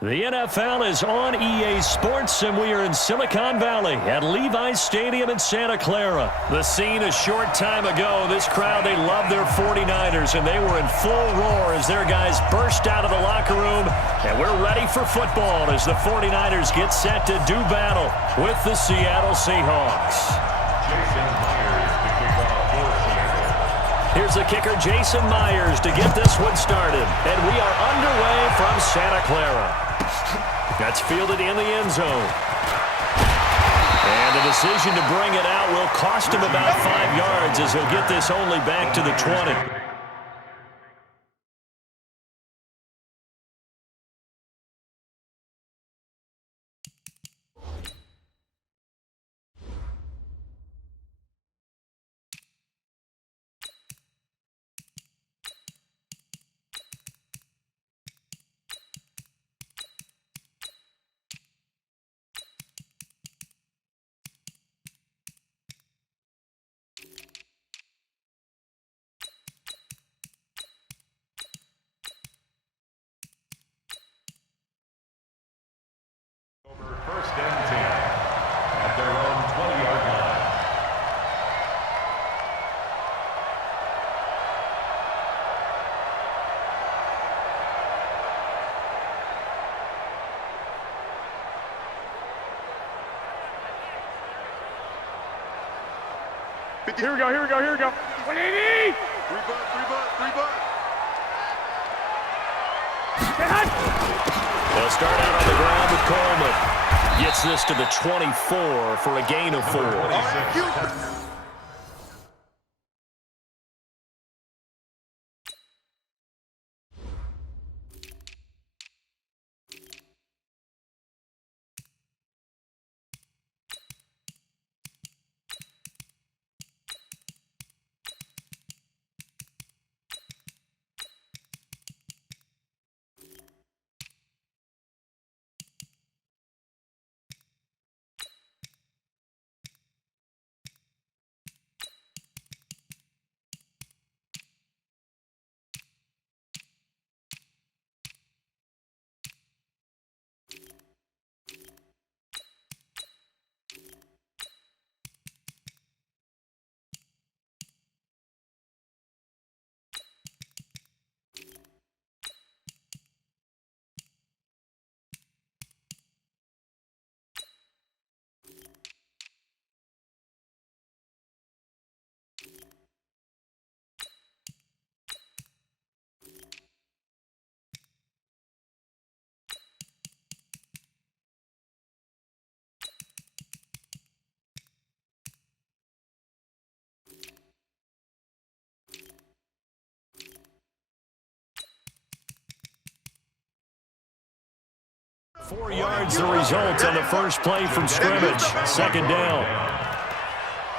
The NFL is on EA Sports, and we are in Silicon Valley at Levi's Stadium in Santa Clara. The scene a short time ago, this crowd, they love their 49ers, and they were in full roar as their guys burst out of the locker room. And we're ready for football as the 49ers get set to do battle with the Seattle Seahawks. Jason Myers to kick off for Seattle. Here's the kicker, Jason Myers, to get this one started. And we are underway from Santa Clara. That's fielded in the end zone. And the decision to bring it out will cost him about 5 yards as he'll get this only back to the 20. First and 10 at their own 20-yard line. Here we go. 180! Three butt. They'll start out on the ground with Coleman. Gets this to the 24 for a gain of 4. Four yards the result on the first play from scrimmage. Second down.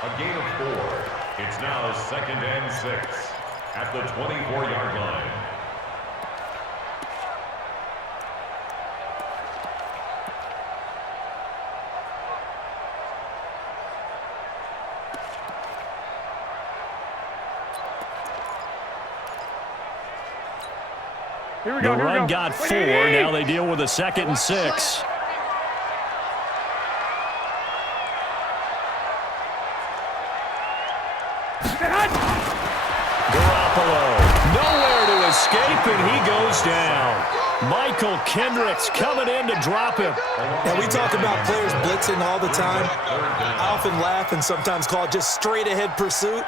A gain of 4. It's now second and 6 at the 24-yard line. The run got 4. Now they deal with a 2nd and 6. Garoppolo, nowhere to escape, and he goes down. Michael Kendricks coming in to drop him. And we talk about players blitzing all the time. I often laugh and sometimes call it just straight-ahead pursuit.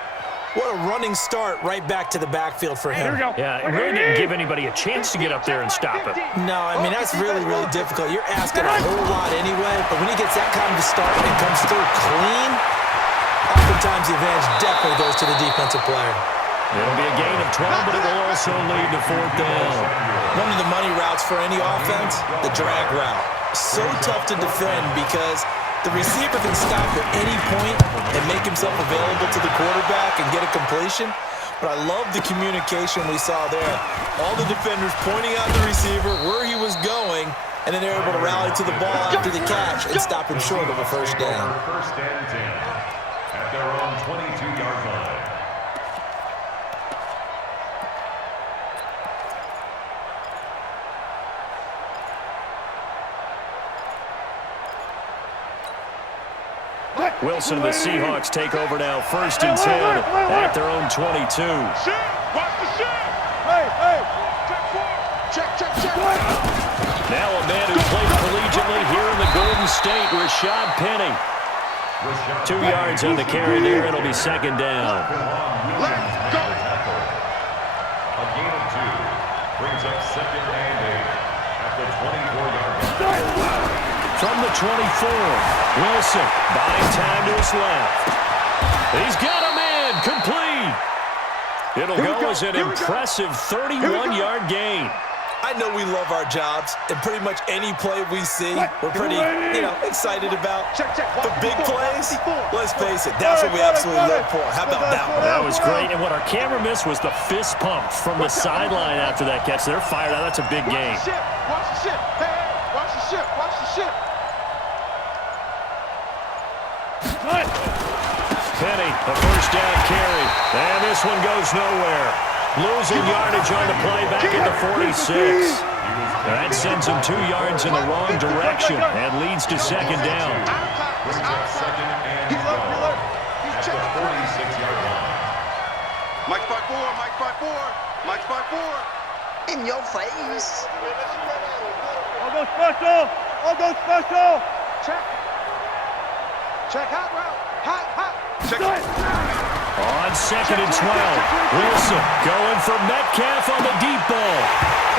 What a running start right back to the backfield for him. Yeah, it really didn't give anybody a chance to get up there and stop him. No, I mean, that's really, really difficult. You're asking a whole lot anyway, but when he gets that kind of a start and comes through clean, oftentimes the advantage definitely goes to the defensive player. It'll be a gain of 12, but it will also lead to 4th down. One of the money routes for any offense, the drag route. So tough to defend because the receiver can stop at any point and make himself available to the quarterback and get a completion. But I love the communication we saw there. All the defenders pointing out the receiver, where he was going, and then they're able to rally to the ball after the catch and stop him short of a first down. First and 10 at their own 22-yard line. Wilson and the Seahawks take over now, 1st and 10 at their own 22. Shit! Watch the shit! Hey! Check! Now a man who played collegiately here in the Golden State, Rashad Penny. 2 yards on the carry there. It'll be 2nd down. Let's go! A gain of 2 brings up 2nd and 8 at the 24-yard line. From the 24, Wilson buying time to his left. He's got a man complete. It'll go as an impressive 31-yard gain. I know we love our jobs, and pretty much any play we see, we're pretty, excited about. The big plays, let's face it, that's what we absolutely live for. How about that one? That was great, and what our camera missed was the fist pump from the sideline after that catch. They're fired out. That's a big game. Watch the ship! Hey! Watch the ship! Penny, a 1st down carry, and this one goes nowhere. Losing yardage on the play back at the 46. That sends him 2 yards in the wrong direction and leads to 2nd down. Brings up 2nd and 12 at the 46-yard line. Mike's by four. In your face. I'll go special. Check hot route. Hot. Check. On 2nd and 12, Wilson going for Metcalf on the deep ball.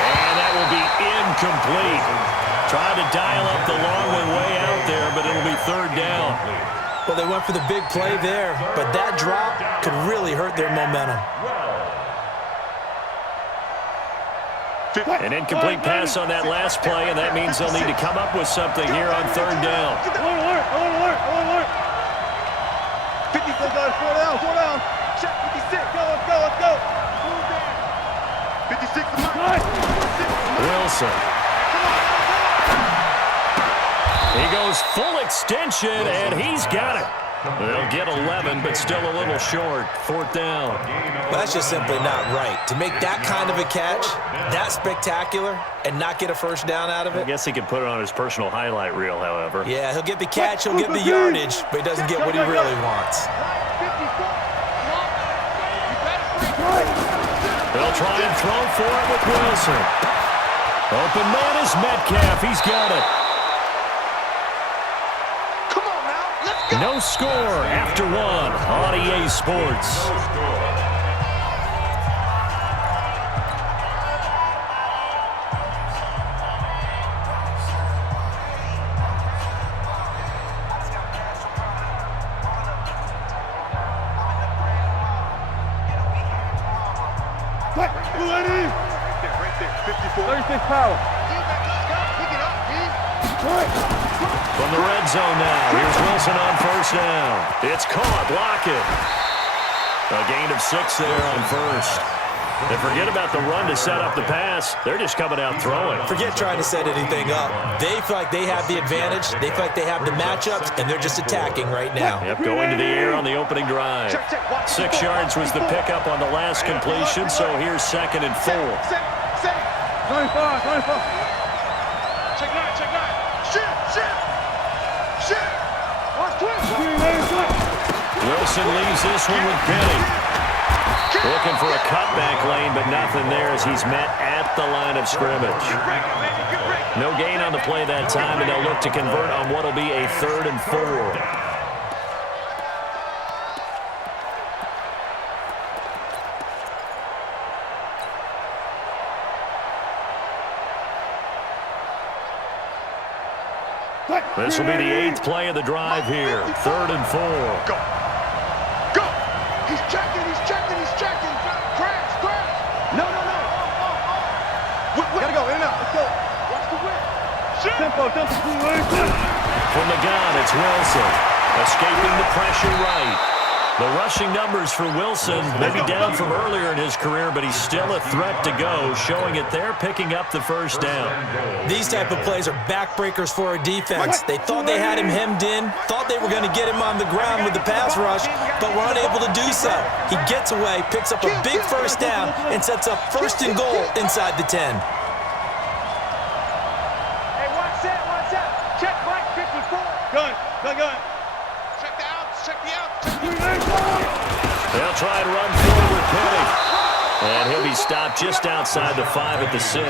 And that will be incomplete. Trying to dial up the long one way out there, but it'll be 3rd down. Well, they went for the big play there, but that drop could really hurt their momentum. An incomplete pass on that last play, and that means they'll need to come up with something here on 3rd down. Alert. 56, guys, 4 down. Check 56. Let's go. 56 to Mike. Wilson. He goes full extension, and he's got it. They'll get 11, but still a little short. 4th down. Well, that's just simply not right. To make that kind of a catch, that spectacular, and not get a 1st down out of I it. guess he can put it on his personal highlight reel, however. Yeah, he'll get the catch, he'll get the yardage, but he doesn't get what he really wants. They'll try and throw for it with Wilson. Open man is Metcalf. He's got it. Come on now. Let's go. No score after 1 on EA Sports. Right there. 54. 36 power. From the red zone now, here's Wilson on 1st down. It's caught, Lockett. A gain of 6 there on 1st. And forget about the run to set up the pass. They're just coming out throwing. Forget trying to set anything up. They feel like they have the advantage. They feel like they have the matchups, and they're just attacking right now. Yep, going to the air on the opening drive. 6 yards was the pickup on the last completion, so here's 2nd and 4. 25. Check 9. Shit. Watch twist. Wilson leaves this one with Penny. Looking for a cutback lane, but nothing there as he's met at the line of scrimmage. No gain on the play that time, and they'll look to convert on what will be a 3rd and 4. This will be the 8th play of the drive here. 3rd and 4. Go. He's checking. Crash. No. Gotta go, in and out. Let's go. Watch the whip. Tempo. From the gun, it's Wilson. Escaping the pressure right. The rushing numbers for Wilson may be down from earlier in his career, but he's still a threat to go, showing it there, picking up the 1st down. These type of plays are backbreakers for a defense. They thought they had him hemmed in, thought they were going to get him on the ground with the pass rush, but were unable to do so. He gets away, picks up a big 1st down, and sets up 1st and goal inside the 10. Hey, watch that. Check Mike 54. Gun. Check the out. try and run forward with Penny. And he'll be stopped just outside the 5 at the 6.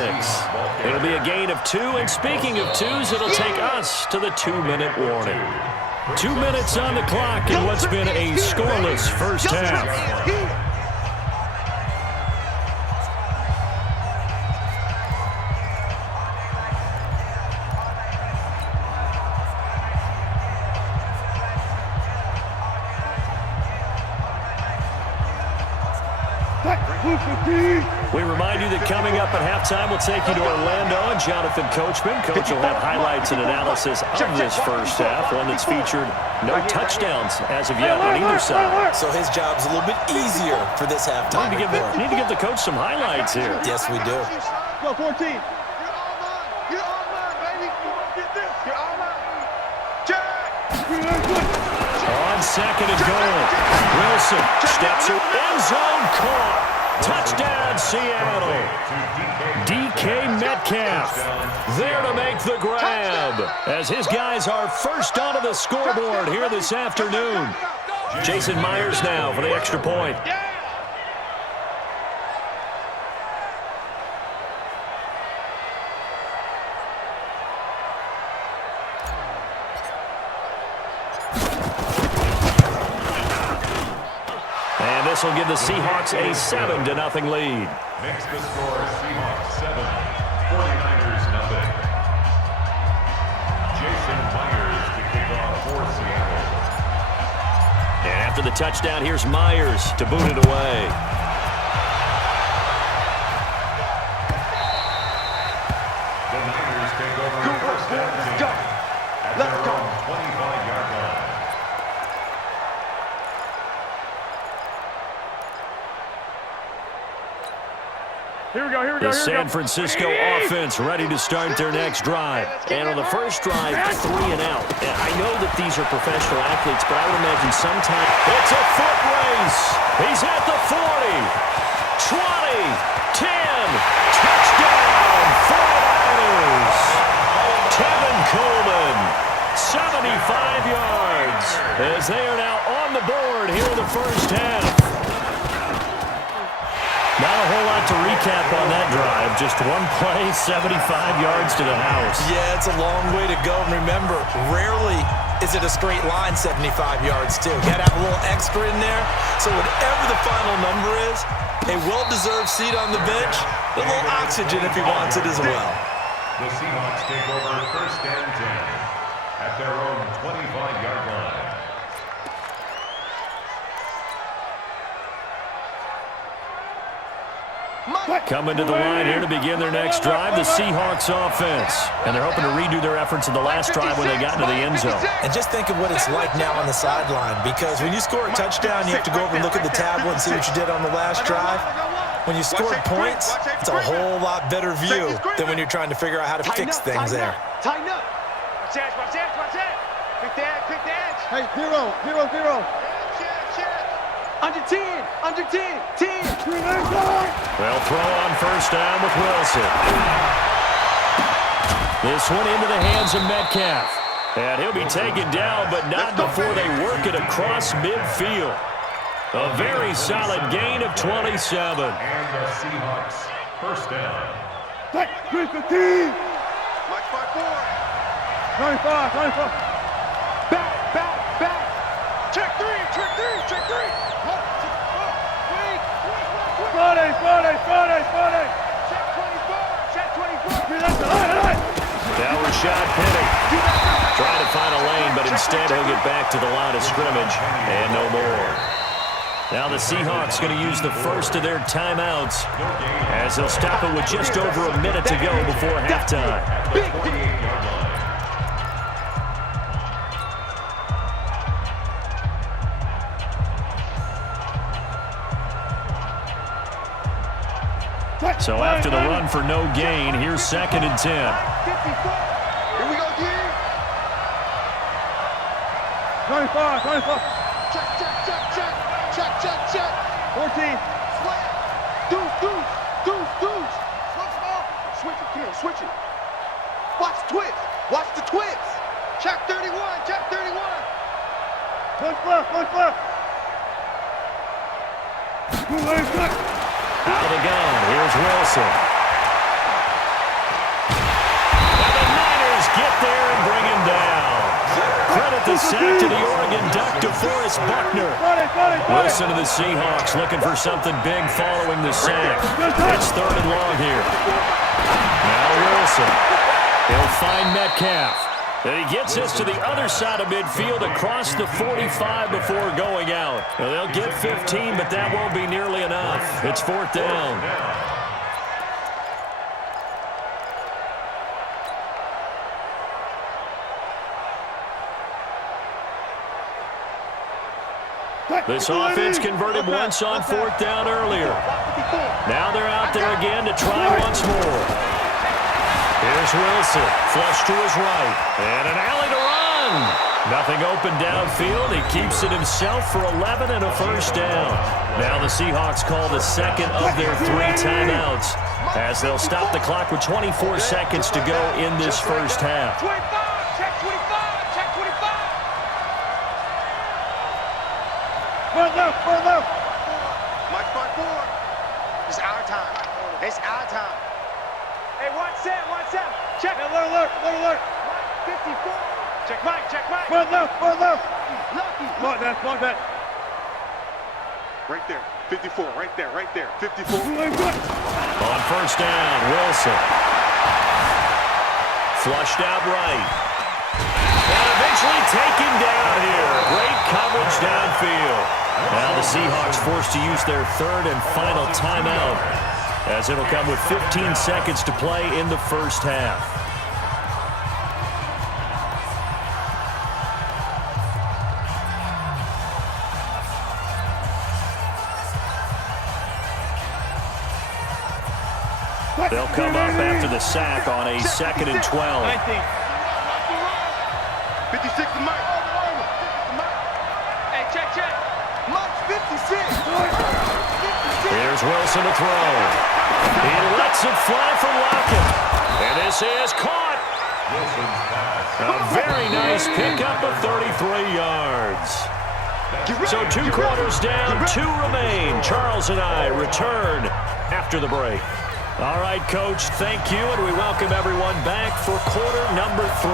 It'll be a gain of 2, and speaking of 2s, it'll take us to the 2-minute warning. 2 minutes on the clock in what's been a scoreless first half. We remind you that coming up at halftime, we'll take you to Orlando and Jonathan Coachman. Coach will have highlights and analysis of this first half, one that's featured no touchdowns as of yet on either side. So his job's a little bit easier for this halftime. Need to give the coach some highlights here. Yes, we do. Go 14. You're all mine. You're all mine, baby. You want to get this? You're all mine. Jack! On second and goal, Wilson steps in, end zone caught. Touchdown, Seattle. DK Metcalf there to make the grab as his guys are first onto the scoreboard here this afternoon. Jason Myers now for the extra point. This will give the Seahawks a 7-0 lead. Makes the score Seahawks 7, 49ers 0. Jason Myers to kick off for Seattle. And after the touchdown, here's Myers to boot it away. The Niners take over first down. Go. At Let's their go. own 25-yard line. Here we go, here we go, The San Francisco offense ready to start their next drive. And on the first drive, 3 and out. And I know that these are professional athletes, but I would imagine sometimes it's a foot race. He's at the 40, 20, 10, touchdown, 49ers. Tevin Coleman, 75 yards, as they are now on the board here in the first half. Not a whole lot to recap on that drive. Just one play, 75 yards to the house. Yeah, it's a long way to go. And remember, rarely is it a straight line 75 yards, too. You got to have a little extra in there. So whatever the final number is, a well-deserved seat on the bench, a little oxygen if he wants it as well. The Seahawks take over first and 10 at their own 25-yard line. Coming to the line here to begin their next drive, the Seahawks offense. And they're hoping to redo their efforts in the last drive when they got into the end zone. And just think of what it's like now on the sideline, because when you score a touchdown, you have to go over and look at the tablet and see what you did on the last drive. When you score points, it's a whole lot better view than when you're trying to figure out how to fix things there. Tighten up. Watch that, watch that, watch that. Quick the edge, quick the edge. Hey, 0, 0, 0. Under 10, under 10, 10. They'll throw on first down with Wilson. This one into the hands of Metcalf. And he'll be taken down, but not before they work it across midfield. A very solid gain of 27. And the Seahawks first down. March by 4. 25, 25. Back, back, back. Check 3, check 3, check 3. Friday. Check 24, check 24. Now Rashad Penny trying to find a lane, but instead he'll get back to the line of scrimmage and no more. Now the Seahawks going to use the first of their timeouts as they'll stop it with just over a minute to go before halftime. So after the run for no gain, here's 2nd and 10. Here we go, G. 25. Check. 14. Deuce. Switch it, Kim. Switch it. Watch the twist. Check 31. Push left. Out of the gun, here's Wilson. And the Niners get there and bring him down. Credit the sack to the Oregon Duck, DeForest Buckner. Wilson to the Seahawks looking for something big following the sack. It's 3rd and long here. Now Wilson. He'll find Metcalf. And he gets us to the other side of midfield across the 45 before going out. Well, they'll get 15, but that won't be nearly enough. It's 4th down. This offense converted once on 4th down earlier. Now they're out there again to try once more. Here's Wilson, flush to his right, and an alley to run. Nothing open downfield. He keeps it himself for 11 and a 1st down. Now the Seahawks call the second of their 3 timeouts as they'll stop the clock with 24 seconds to go in this first half. 25, check 25, check 25. Run left. Mike, front forward. It's our time. It's our time. Hey, one set. Check. Alert. 54. Check Mike. Run left. Lucky. Block that. Right there. 54. Right there. 54. On 1st down, Wilson. Flushed out right. And eventually taken down here. Great coverage downfield. Now the Seahawks forced to use their 3rd and final timeout, as it'll come with 15 seconds to play in the first half. They'll come up after the sack on a 2nd and 12. 56 to Mike. Hey, check. Mike's 56. Here's Wilson to throw. He lets it fly for Lockett. And this is caught. A very nice pickup of 33 yards. So 2 quarters down, 2 remain. Charles and I return after the break. All right, Coach, thank you, and we welcome everyone back for quarter number 3.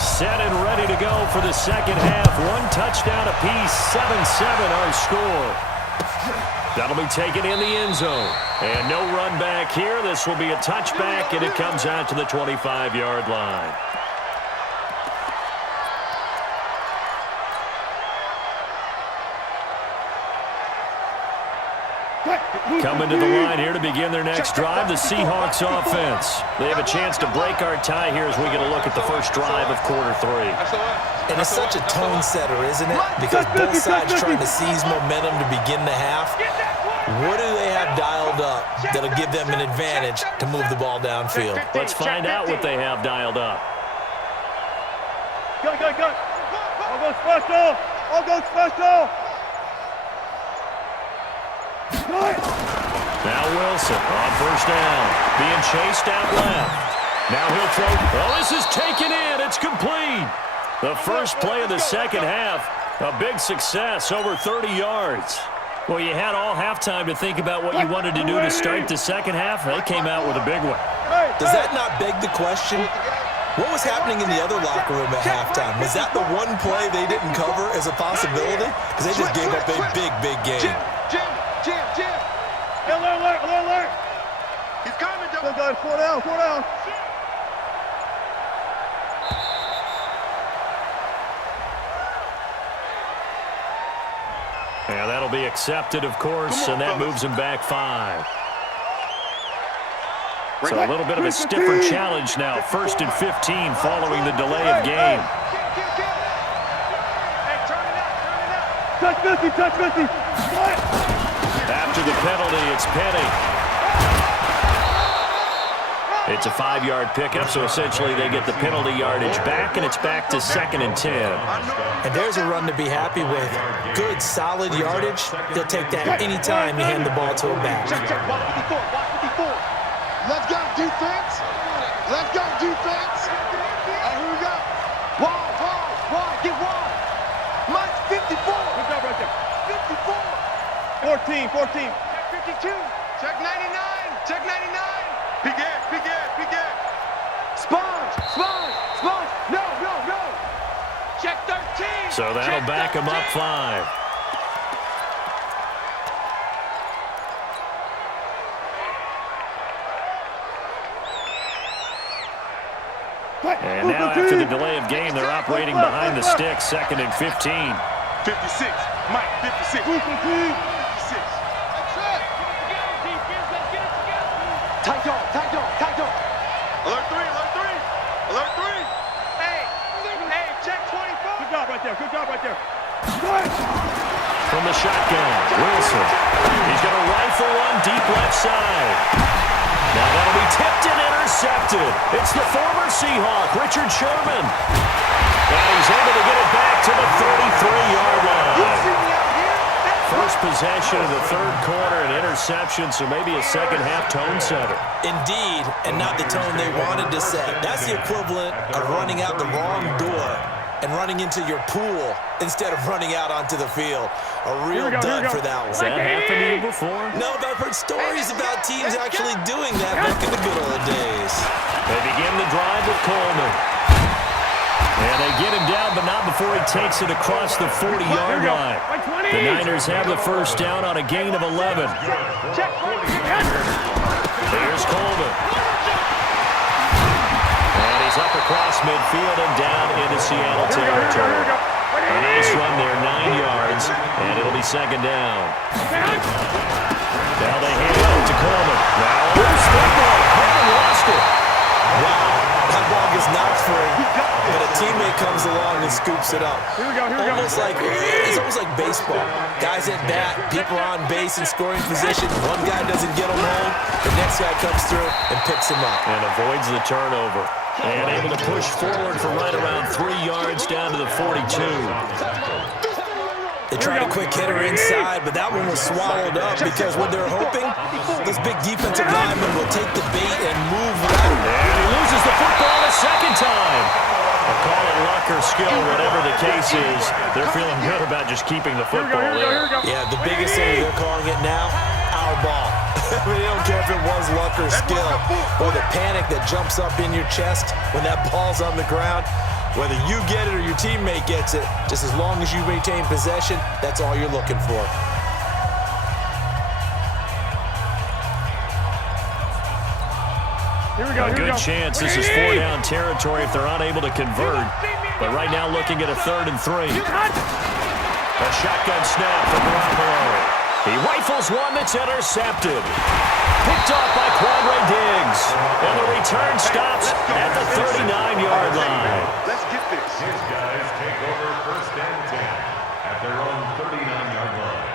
Set and ready to go for the second half. 1 touchdown apiece, 7-7 our score. That'll be taken in the end zone. And no run back here. This will be a touchback, and it comes out to the 25-yard line. Coming to the line here to begin their next drive, the Seahawks offense. They have a chance to break our tie here as we get a look at the first drive of quarter 3. And it's such a tone setter, isn't it? Because both sides trying to seize momentum to begin the half. What do they have dialed up that'll give them an advantage to move the ball downfield? Let's find out what they have dialed up. Go. All go special. Now Wilson on first down, being chased out left. Now he'll throw. Oh, this is taken in. It's complete. The first play of the second half, a big success, over 30 yards. Well, you had all halftime to think about what you wanted to do to start the second half. They came out with a big one. Does that not beg the question? What was happening in the other locker room at halftime? Was that the one play they didn't cover as a possibility? Because they just gave up a big game. Jim. Alert. He's coming, Joe. Good, 4 down. Yeah, that'll be accepted, of course, and that moves him back 5. So a little bit of a stiffer challenge now. 1st and 15 following the delay of game. Touch 50. After the penalty, it's Penny. It's a 5-yard pickup, so essentially they get the penalty yardage back, and it's back to 2nd and 10. And there's a run to be happy with. Good, solid yardage. They'll take that any time you hand the ball to a back. Check. 54. Let's go, defense. Here we go. Wide. Get wide. Mike's 54. Good job right there. 54. 14. 14. Check 52. Check 99. Check 99. Begin. Sponge. No. Check 13. So that'll back him up 5. And now after the delay of game, they're operating behind the sticks, 2nd and 15. 56. Mike, 56. 56. Tight dog. Alert 3. Hey, check 24. Good job right there. From the shotgun, Wilson. He's going to rifle one deep left side. Now that'll be tipped and intercepted. It's the former Seahawk, Richard Sherman. And he's able to get it back to the 33-yard line. First possession of the 3rd quarter, an interception, so maybe a second-half tone setter. Indeed, and not the tone they wanted to set. That's the equivalent of running out the wrong door and running into your pool instead of running out onto the field. A real dud for that one. Has that happened to you before? No, but I've heard stories about teams actually doing that back in the good old days. They begin the drive with Coleman. And they get him down, but not before he takes it across the 40-yard line. The Niners have the first down on a gain of 11. Here's Coleman. And he's up across midfield and down into Seattle territory. A nice run there, 9 yards, and it'll be 2nd down. Now they hand it off to Coleman. Now loose football. Coleman lost it. Wow, that ball gets knocked free, but a teammate comes along and scoops it up. Here we go. It's almost like baseball. Guys at bat, people are on base in scoring position. One guy doesn't get him home, the next guy comes through and picks him up. And avoids the turnover. And able to push forward for right around 3 yards down to the 42. They tried a quick hitter inside, but that one was swallowed up because what they're hoping, this big defensive lineman will take the bait and move right. And he loses the football a second time. I'll call it luck or skill, whatever the case is. They're feeling good about just keeping the football there. Yeah, the biggest thing they're calling it now, our ball. I mean, they don't care if it was luck or skill, or the panic that jumps up in your chest when that ball's on the ground. Whether you get it or your teammate gets it, just as long as you maintain possession, that's all you're looking for. A good chance this is 4-down territory if they're unable to convert. But right now looking at a 3rd and 3. A shotgun snap from Garoppolo. He rifles one that's intercepted. Picked off by Quandre Diggs. And the return stops at the 39-yard line. Let's get this. His guys take over 1st and 10 at their own 39-yard line.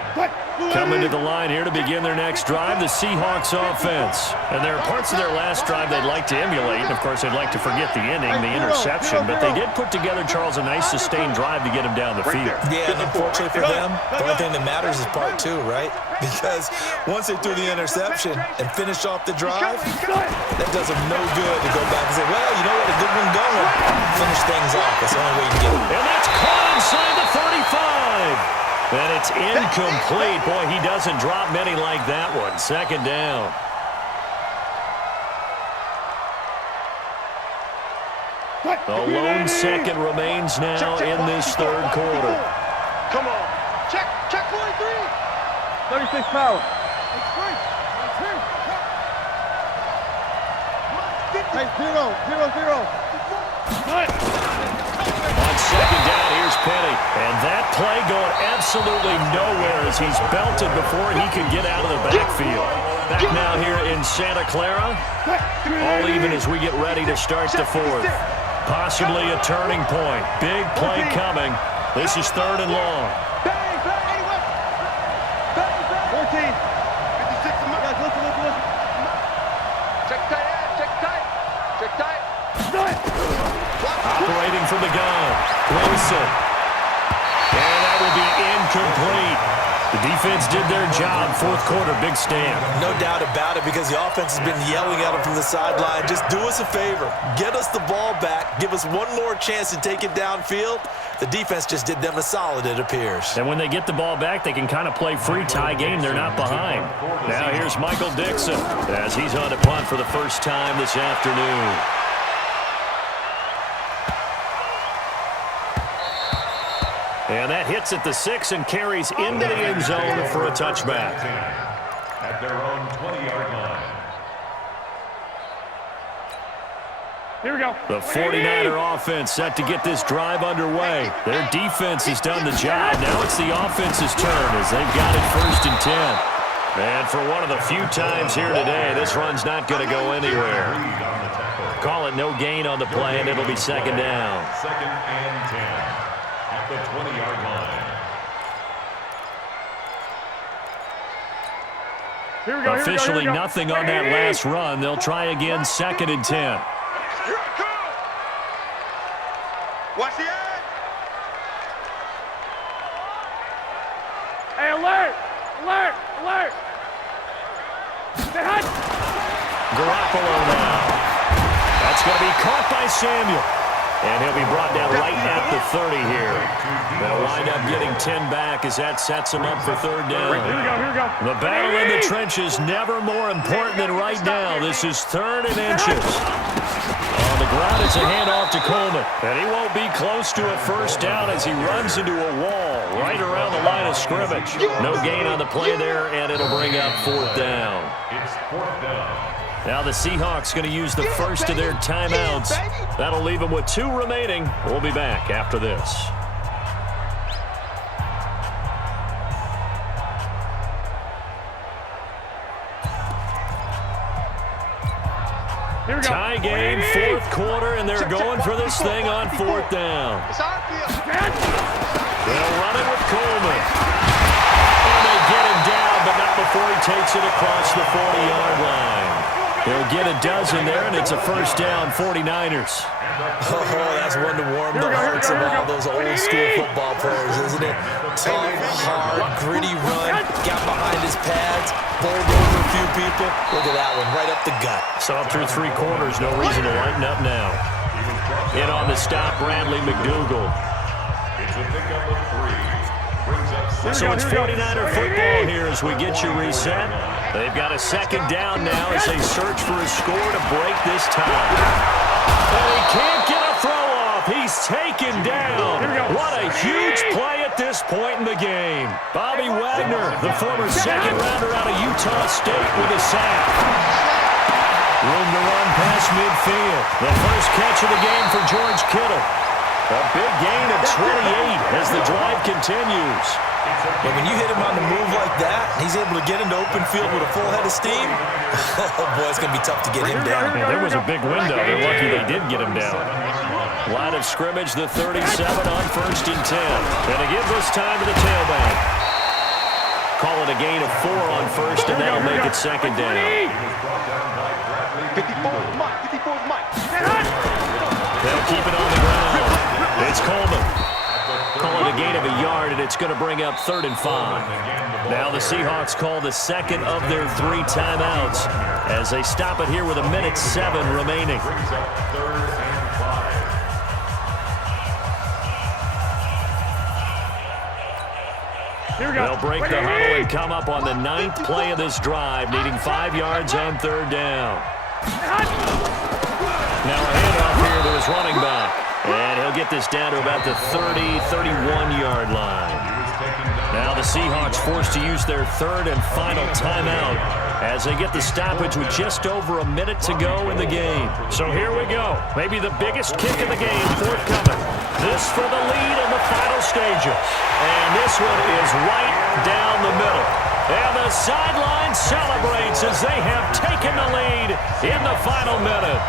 Coming to the line here to begin their next drive, the Seahawks offense. And there are parts of their last drive they'd like to emulate. And, of course, they'd like to forget the inning, the interception. But they did put together, Charles, a nice sustained drive to get him down the field. Yeah, and unfortunately for them, the only thing that matters is part 2, right? Because once they threw the interception and finished off the drive, that does them no good to go back and say, well, you know what, a good one going. Finish things off. That's the only way you can get it. And that's caught inside the 35. And it's incomplete. Boy, he doesn't drop many like that one. 2nd down. A lone second remains now in this 3rd quarter. Come on. Check 43. 36 power. Hey, 0. On 2nd down, here's Penny. And that play going absolutely nowhere as he's belted before he could get out of the backfield. Back now here in Santa Clara. All even as we get ready to start the 4th. Possibly a turning point. Big play coming. This is 3rd and long. 14. 56. Listen. Check tight. Operating from the gun. Wilson. And that will be incomplete. The defense did their job. Fourth quarter, big stand. No doubt about it, because the offense has been yelling at them from the sideline. Just do us a favor. Get us the ball back. Give us one more chance to take it downfield. The defense just did them a solid, it appears. And when they get the ball back, they can kind of play free tie game. They're not behind. Now here's Michael Dixon as he's on to punt for the first time this afternoon. And that hits at the 6 and carries into the end zone for a touchback. At their own 20-yard line. Here we go. The 49er offense set to get this drive underway. Their defense has done the job. Now it's the offense's turn as they've got it 1st and 10. And for one of the few times here today, this run's not going to go anywhere. Call it no gain on the play, and it'll be 2nd down. 2nd and 10. At the 20-yard line. Here we go. Officially nothing on that last run. They'll try again 2nd and 10. Here I come. Watch the edge. Hey, alert! Alert! Alert! Stay hot! Garoppolo now. That's going to be caught by Samuel. And he'll be brought down right at the 30 here. They'll wind up getting 10 back as that sets them up for 3rd down. Here we go. The battle in the trenches never more important than right now. This is 3rd and inches. On the ground, it's a handoff to Coleman. And he won't be close to a 1st down as he runs into a wall right around the line of scrimmage. No gain on the play there, and it'll bring up 4th down. It's 4th down. Now the Seahawks going to use the first of their timeouts. That'll leave them with 2 remaining. We'll be back after this. Tie game, 4th quarter, and they're going for this thing on 4th down. They'll run it with Coleman. And they get him down, but not before he takes it across the 40-yard line. He'll get a dozen there, and it's a 1st down, 49ers. Oh, that's one to warm the hearts of all those old-school football players, isn't it? Tough, hard, gritty run, got behind his pads, bowled over a few people. Look at that one, right up the gut. So through 3 quarters, no reason to lighten up now. In on the stop, Bradley McDougal. It's a pickup of 3. Brings up 6. So it's 49er football here as we get you reset. They've got a 2nd down now as they search for a score to break this tie. And he can't get a throw off. He's taken down. What a huge play at this point in the game. Bobby Wagner, the former 2nd rounder out of Utah State, with a sack. Room to run past midfield. The first catch of the game for George Kittle. A big gain of 28 as the drive continues. And when you hit him on the move like that, he's able to get into open field with a full head of steam. Oh, boy, it's going to be tough to get him down. Yeah, there was a big window. They're lucky they did get him down. Line of scrimmage, the 37 on 1st and 10. And to give this time to the tailback. Call it a gain of 4 on 1st, and that'll make it 2nd down. 54's Mike. 54's Mike. They'll keep it on the ground. It's Coleman. Call it a gain of a yard, and it's going to bring up 3rd and 5. Now the Seahawks call the 2nd of their 3 timeouts as they stop it here with 1:07 remaining. Brings up 3rd and 5. Here we go. They'll break the huddle and come up on the 9th play of this drive, needing 5 yards on 3rd down. Now a handoff here to his running back. And he'll get this down to about the 30, 31-yard line. Now the Seahawks forced to use their 3rd and final timeout as they get the stoppage with just over a minute to go in the game. So here we go. Maybe the biggest kick of the game forthcoming. This for the lead in the final stages. And this one is right down the middle. And the sideline celebrates as they have taken the lead in the final minute.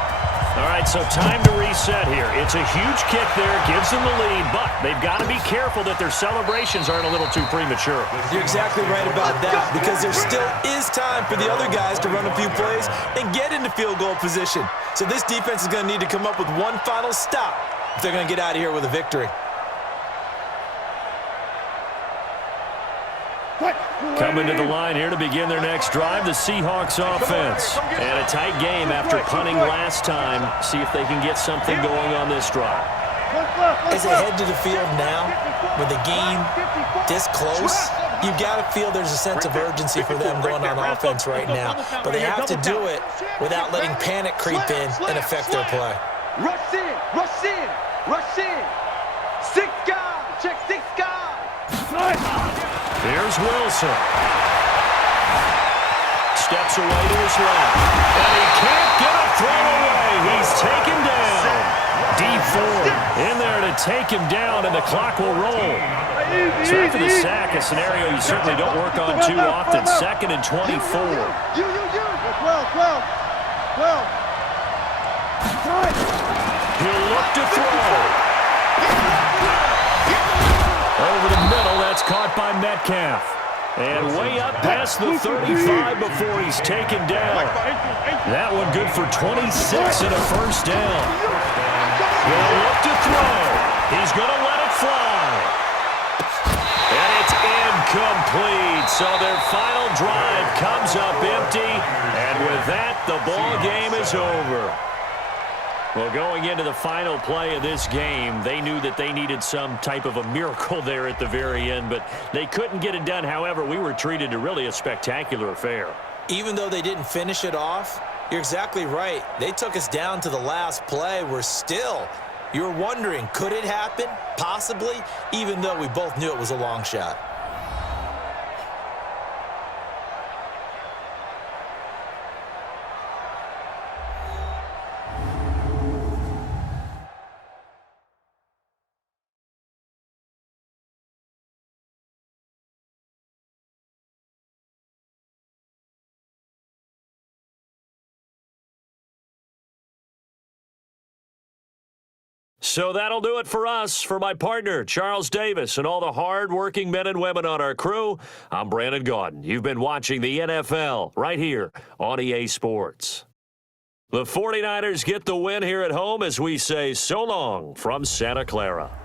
All right, so time to reset here. It's a huge kick there, gives them the lead, but they've got to be careful that their celebrations aren't a little too premature. You're exactly right about that, because there still is time for the other guys to run a few plays and get into field goal position. So this defense is going to need to come up with one final stop if they're going to get out of here with a victory. What? Coming to the line here to begin their next drive, the Seahawks offense. And a tight game after punting last time. See if they can get something going on this drive. As they head to the field now, with the game this close, you've got to feel there's a sense of urgency for them going on offense right now. But they have to do it without letting panic creep in and affect their play. Rush in, rush in, rush in. 6 guys, check 6 guys. Here's Wilson. Steps away to his left. And he can't get a throw away. He's taken down. D4 in there to take him down, and the clock will roll. So after the sack, a scenario you certainly don't work on too often. 2nd and 24. 12. He'll look to throw. Over the middle, that's caught by Metcalf. And way up past the 35 before he's taken down. That one good for 26 and a first down. He'll look to throw. He's going to let it fly. And it's incomplete. So their final drive comes up empty. And with that, the ball game is over. Well, going into the final play of this game, they knew that they needed some type of a miracle there at the very end, but they couldn't get it done. However, we were treated to really a spectacular affair. Even though they didn't finish it off, you're exactly right. They took us down to the last play. You're wondering, could it happen? Possibly, even though we both knew it was a long shot. So that'll do it for us. For my partner, Charles Davis, and all the hard-working men and women on our crew, I'm Brandon Gaudin. You've been watching the NFL right here on EA Sports. The 49ers get the win here at home as we say so long from Santa Clara.